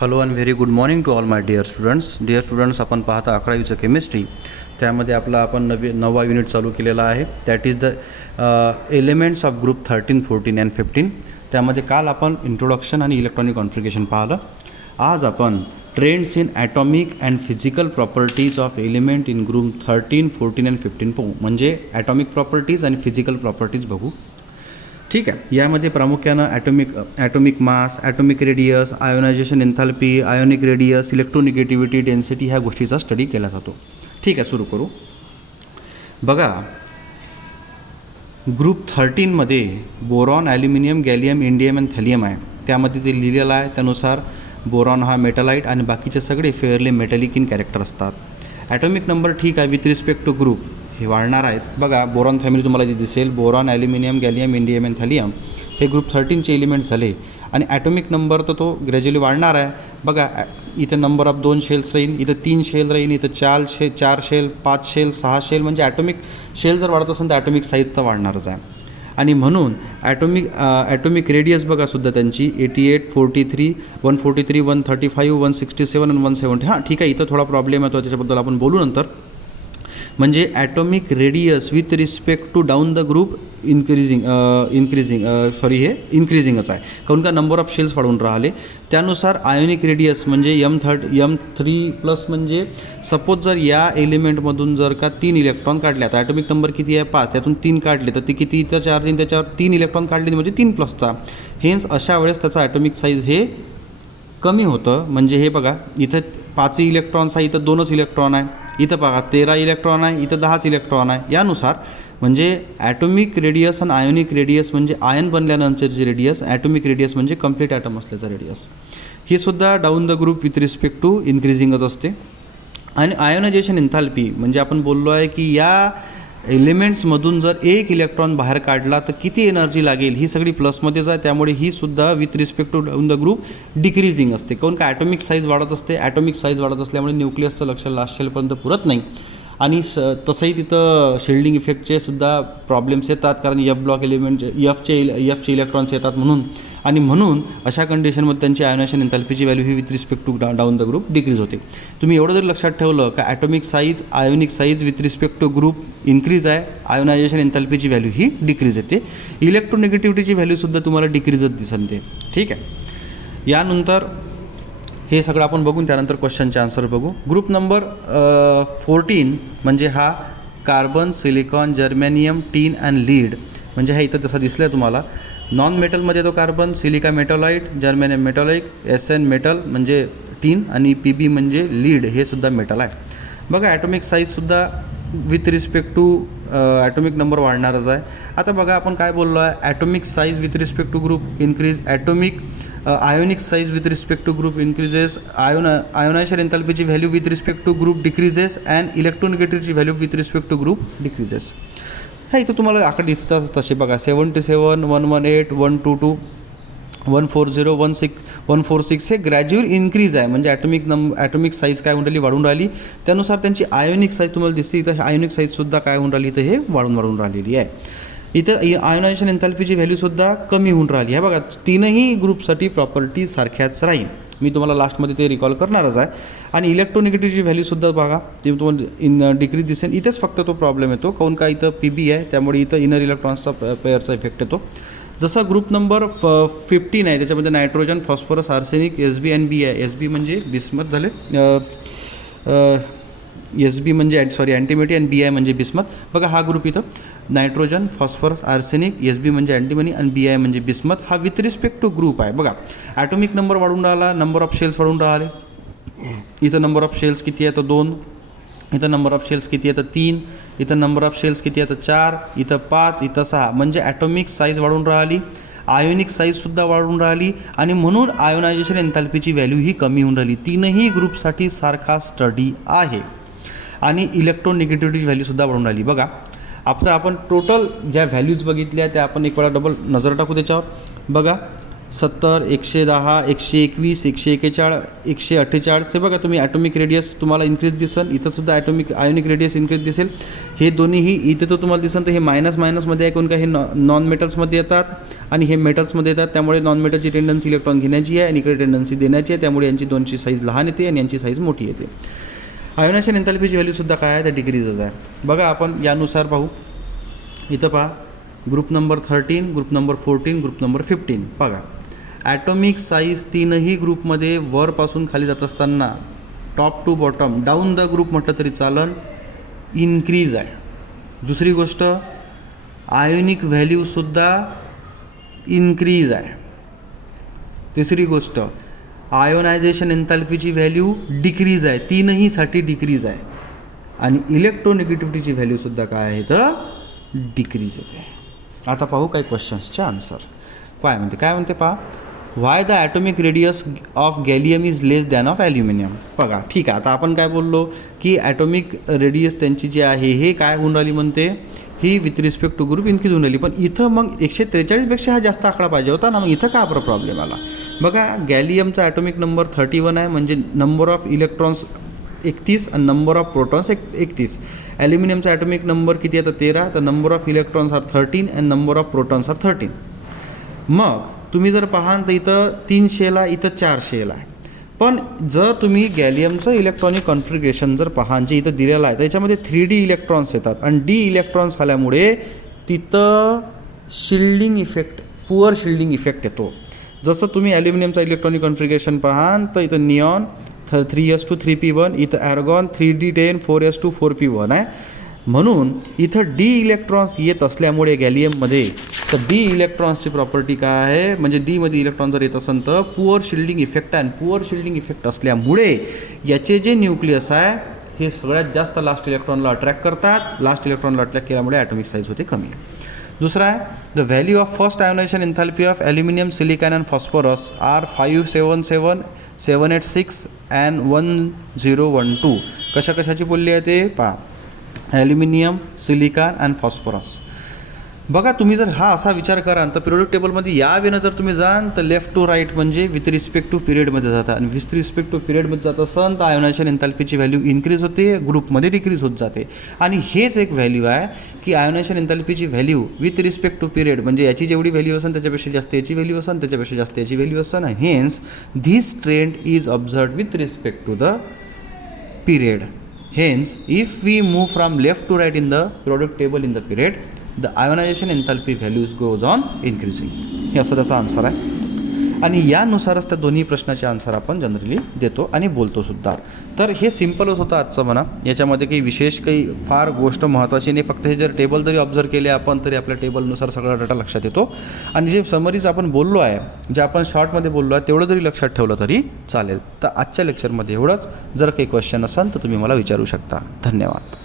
Hello and very good morning to all my dear students आपण पाहता 11वीचं chemistry. त्यामध्ये आपण नवा युनिट चालू केलेला आहे. That is the elements of group 13, 14 and 15. त्यामध्ये काल आपण इंट्रोडक्शन आणि इलेक्ट्रॉनिक कॉन्फिगरेशन पाहिलं. आज आपण trends in atomic and physical properties of element in group 13, 14 and 15 पाहू. म्हणजे ॲटॉमिक प्रॉपर्टीज आणि फिजिकल प्रॉपर्टीज बघू. ठीक आहे. यामध्ये प्रामुख्यानं atomic mass, atomic radius, ionization enthalpy, ionic radius, electronegativity, density ह्या गोष्टीचा स्टडी केला जातो. ठीक आहे, सुरू करू. बघा, ग्रुप 13मध्ये बोरॉन, ॲल्युमिनियम, गॅलियम, इंडियम आणि थॅलियम आहे. त्यामध्ये ते लिहिलेलं आहे. त्यानुसार बोरॉन हा मेटलाइट आणि बाकीचे सगळे फेअरली मेटॅलिक इन कॅरेक्टर असतात. ॲटॉमिक नंबर ठीक आहे विथ रिस्पेक्ट टू ग्रुप हे वाढणार आहेच. बघा, बोरॉन फॅमिली तुम्हाला इथे दिसेल. Boron, aluminium, gallium, indium and thallium हे ग्रुप 13चे एलिमेंट्स झाले. आणि ॲटॉमिक नंबर तर तो ग्रॅज्युअली वाढणार आहे. बघा, इथं नंबर ऑफ 2 शेल्स राहील, इथं 3 शेल राहील, इथं 4 शेल, 5 शेल, 6 शेल. म्हणजे ॲटॉमिक शेल जर वाढत असेल तर ॲटॉमिक साईज तर वाढणारच आहे. आणि म्हणून ॲटॉमिक रेडियस बघा सुद्धा त्यांची 88, 43, 143, 135, 167 आणि 170. हां, ठीक आहे. इथं थोडा प्रॉब्लेम येतो, त्याच्याबद्दल आपण बोलू नंतर. म्हणजे atomic radius with respect to down the group इन्क्रीजिंगच आहे. काहून का नंबर ऑफ शेल्स वाढवून राहिले. त्यानुसार आयोनिक रेडियस म्हणजे M3+ म्हणजे सपोज जर या एलिमेंटमधून जर का 3 इलेक्ट्रॉन काढले, आता ॲटॉमिक नंबर किती आहे 5, त्यातून 3 काढले तर ते कितीचं चार्जिंग, त्याच्यावर 3 इलेक्ट्रॉन काढले म्हणजे 3+चा. हेन्स अशा वेळेस त्याचा ॲटॉमिक साईज हे कमी होतं. म्हणजे हे बघा, इथं 5 इलेक्ट्रॉन्स आहे, इथं 2च इलेक्ट्रॉन आहे. इथं बघा 13 इलेक्ट्रॉन आहे, इथं 10च इलेक्ट्रॉन आहे. यानुसार म्हणजे ॲटॉमिक रेडियस आणि आयोनिक रेडियस म्हणजे आयन बनल्यानंतरची रेडियस, ॲटॉमिक रेडियस म्हणजे कंप्लीट ॲटम असल्याचा रेडियस, ही सुद्धा down the group with respect to इन्क्रीजिंगच असते. आणि आयोनायझेशन एन्थॅल्पी म्हणजे आपण बोललो आहे की या एलिमेंट्समधून जर 1 इलेक्ट्रॉन बाहेर काढला तर किती एनर्जी लागेल, ही सगळी प्लसमध्येच आहे. त्यामुळे ही सुद्धा with respect to down the group decreasing असते. काऊन का ॲटॉमिक साईज वाढत असते. ॲटॉमिक साईज वाढत असल्यामुळे न्यूक्लियसचं लक्ष लास्ट शेलपर्यंत पुरत नाही. आणि तसंही तिथं शिल्डिंग इफेक्टचे सुद्धा प्रॉब्लेम्स येतात, कारण एफ ब्लॉक एलिमेंटचे एफचे इलेक्ट्रॉन्स येतात म्हणून. आणि म्हणून अशा कंडिशनमध्ये त्यांची आयोनायझेशन एन्थॅल्पीची व्हॅल्यू ही with respect to down the group decrease होते. तुम्ही एवढं जर लक्षात ठेवलं का atomic size, ionic size with respect to group increase आहे, आयोनायझेशन एन्थॅल्पीची व्हॅल्यू ही डिक्रीज येते. इलेक्ट्रोनिगेटिव्हिटीची व्हॅल्यूसुद्धा तुम्हाला डिक्रीजच दिसते. ठीक आहे. यानंतर हे सगळं आपण बघून त्यानंतर क्वेश्चनचे आन्सर बघू. ग्रुप नंबर 14 म्हणजे हा carbon, silicon, germanium, tin and lead. म्हणजे हा इथं तसं दिसलं आहे तुम्हाला. नॉन मेटलमध्ये तो carbon, silica metalloid, germanium metalloid, SN metal म्हणजे टीन आणि PB म्हणजे लीड, हे सुद्धा मेटल आहे. बघा, ॲटॉमिक साईजसुद्धा with respect to atomic number वाढणारच आहे. आता बघा आपण काय बोललो आहे, atomic size with respect to group increase, ionic size with respect to group increases, ionization एन्थॅल्पीची value with respect to group decreases and इलेक्ट्रोनिगेटिव्हिटीची value with respect to group decreases. हा इथं तुम्हाला आकडे दिसतात तसे. बघा, 77, 118, 122, 140, 146 हे ग्रॅज्युअल इन्क्रीज आहे. म्हणजे ॲटॉमिक साईज काय होऊन राहिली, वाढून राहिली. त्यानुसार त्यांची आयोनिक साईज तुम्हाला दिसते. इथं आयोनिक साईजसुद्धा काय होऊन राहिली, इथं हे वाढून राहिलेली आहे. इथं आयोनायझेशन एन्थॅल्पीची व्हॅल्यूसुद्धा कमी होऊन राहिली आहे. बघा, तीनही ग्रुपसाठी प्रॉपर्टी सारख्याच राहील. मी तुम्हाला लास्टमध्ये ते रिकॉल करणारच आहे. आणि इलेक्ट्रोनिगेटिव्हिटीची व्हॅल्यूसुद्धा बघा, ते तुम्हाला डिक्रीज दिसेल. इथेच फक्त तो प्रॉब्लेम येतो, काऊन का इथं PB आहे, त्यामुळे इथं इनर इलेक्ट्रॉन्सचा पेअरचा इफेक्ट येतो. जसं ग्रुप नंबर 15 आहे, त्याच्यामध्ये नायट्रोजन, फॉस्फरस, आर्सेनिक, SB आणि B आहे. SB म्हणजे बिस्मथ झाले, SB म्हणजे अँटीमनी आणि BI म्हणजे बिस्मथ. बघा, हा ग्रुप इथं नायट्रोजन, फॉस्फरस, आर्सेनिक, SB म्हणजे अँटीमनी आणि BI म्हणजे बिस्मथ. हा विथ रिस्पेक्ट टू ग्रुप आहे. बघा, ॲटॉमिक नंबर वाढून राहिला, नंबर ऑफ शेल्स वाढून राहिले. इथं नंबर ऑफ शेल्स किती आहे तर 2, इथं नंबर ऑफ शेल्स किती आहे तर 3, इथं नंबर ऑफ शेल्स किती आहे तर 4, इथं 5, इथं 6. म्हणजे ॲटॉमिक साईज वाढून राहिली, आयोनिक साईजसुद्धा वाढून राहिली. आणि म्हणून आयोनायझेशन एन्थॅल्पीची व्हॅल्यू ही कमी होऊन राहिली. तीनही ग्रुपसाठी सारखा स्टडी आहे. आणि इलेक्ट्रोनिगेटिव्हिटीची व्हॅल्यूसुद्धा वाढून राहिली. बघा, आपण टोटल ज्या व्हॅल्यूज बघितल्या त्या आपण एक वेळा डबल नजर टाकू त्याच्यावर. बघा, 70, 110, 121, 141, 148 हे बघा तुम्ही ॲटॉमिक रेडियस तुम्हाला इन्क्रीज दिसेल. इथं सुद्धा आयोनिक रेडियस इन्क्रीज दिसेल. हे दोन्हीही इथे तर तुम्हाला दिसेल तर हे मायनस मायनसमध्ये आहे, कोण का हे नॉन मेटल्समध्ये येतात आणि हे मेटल्समध्ये येतात. त्यामुळे नॉन मेटलची टेंडन्सी इलेक्ट्रॉन घेण्याची आहे आणि इकडे टेंडन्सी देण्याची आहे. त्यामुळे यांची दोनची साईज लहान येते आणि यांची साईज मोठी येते. आयोनायझेशन एन्थॅल्पीची व्हॅल्यूसुद्धा काय आहे, तर डिक्रीजच आहे. बघा आपण यानुसार पाहू. इथं पहा group number 13, group number 14, group number 15. बघा ॲटॉमिक साईज तीनही ग्रुपमध्ये वरपासून खाली जात असताना top to bottom down the group म्हटलं तरी चालन इन्क्रीज आहे. दुसरी गोष्ट आयोनिक व्हॅल्यूसुद्धा इन्क्रीज आहे. तिसरी गोष्ट आयोनायझेशन एन्थॅल्पीची व्हॅल्यू डिक्रीज आहे. तीनहीसाठी डिक्रीज आहे. आणि इलेक्ट्रोनिगेटिव्हिटीची व्हॅल्यूसुद्धा काय आहे तर डिक्रीज येते. आता पाहू काही क्वेश्चन्सचे आन्सर काय म्हणते पहा. Why the atomic radius of gallium is less than of aluminium. बघा ठीक आहे. आता आपण काय बोललो की ॲटॉमिक रेडियस त्यांची जी आहे हे काय होऊन राहिली म्हणते, ही with respect to group increase होऊन राहिली. पण इथं मग 143पेक्षा हा जास्त आकडा पाहिजे होता ना. मग इथं का प्रॉब्लेम आला. बघा गॅलियमचा ॲटॉमिक नंबर 31 आहे, म्हणजे नंबर ऑफ इलेक्ट्रॉन्स 31 आणि नंबर ऑफ प्रोटॉन्स 31. ॲल्युमिनियमचा ॲटॉमिक नंबर किती आहे तर 13. तर number of electrons are 13 and number of protons are 13. मग तुम्ही जर पाहाल तर इथं 3 शेल आहे, इथं 4 शेल आहे. पण जर तुम्ही गॅलियमचं इलेक्ट्रॉनिक कॉन्फिगरेशन जर पाहाल जे इथं दिलेलं आहे तर याच्यामध्ये 3D इलेक्ट्रॉन्स येतात आणि D इलेक्ट्रॉन्स आल्यामुळे तिथं shielding effect, poor shielding effect येतो. जसं तुम्ही ॲल्युमिनियमचं इलेक्ट्रॉनिक कॉन्फिगरेशन पाहाल तर इथं निऑन 3s2 3p1, इथं ॲर्गॉन 3d10 4s2 4p1 आहे. म्हणून इथं डी इलेक्ट्रॉन्स येत असल्यामुळे गॅलियममध्ये तर डी इलेक्ट्रॉन्सची प्रॉपर्टी काय आहे, म्हणजे डीमध्ये इलेक्ट्रॉन जर येत असेल तर पुअर शिल्डिंग इफेक्ट आहे. आणि पुअर शिल्डिंग इफेक्ट असल्यामुळे याचे जे न्यूक्लियस आहे हे सगळ्यात जास्त लास्ट इलेक्ट्रॉनला अट्रॅक्ट करतात. लास्ट इलेक्ट्रॉनला अट्रॅक्ट केल्यामुळे ॲटॉमिक साईज होते कमी. दुसरा आहे the value of first ionization enthalpy of aluminium, silicon and phosphorus are 577, 786 and 1012. कशाची बोलली आहे ते पहा. Aluminium, silicon and phosphorus. बघा तुम्ही जर हा असा विचार कराल तर पिरियोडिक टेबलमध्ये या वेळेनं जर तुम्ही जाल तर लेफ्ट टू राईट म्हणजे विथ रिस्पेक्ट टू पिरियडमध्ये जाता. आणि विथ रिस्पेक्ट टू पिरियडमध्ये जात असेल तर आयोनायझेशन एन्थॅल्पीची व्हॅल्यू इन्क्रीज होते, ग्रुपमध्ये डिक्रीज होत जाते. आणि हेच एक व्हॅल्यू आहे की आयोनायझेशन एन्थॅल्पीची value with respect to period म्हणजे याची जेवढी व्हॅल्यू असेल त्याच्यापेक्षा जास्त याची व्हॅल्यू असेल, त्याच्यापेक्षा जास्त याची व्हॅल्यू असेल. आणि hence this trend is observed with respect to the period. Hence, if we move from left to right in the periodic table in the period, the ionization enthalpy values goes on increasing. हे असं त्याचा answer आहे. आणि यानुसारच त्या दोन्ही प्रश्नाचे answer आपण generally देतो आणि बोलतो सुद्धा. तर हे सिम्पलच होतं आजचं म्हणा. याच्यामध्ये काही विशेष काही फार गोष्ट महत्त्वाची नाही. फक्त हे जर टेबल जरी ऑब्झर्व केले आपण तरी आपल्या टेबलनुसार सगळा डाटा लक्षात येतो. आणि जे समरीज आपण बोललो आहे, जे आपण शॉर्टमध्ये बोललो आहे तेवढं जरी लक्षात ठेवलं तरी चालेल. तर आजच्या लेक्चरमध्ये एवढंच. जर काही क्वेश्चन असेल तर तुम्ही मला विचारू शकता. धन्यवाद.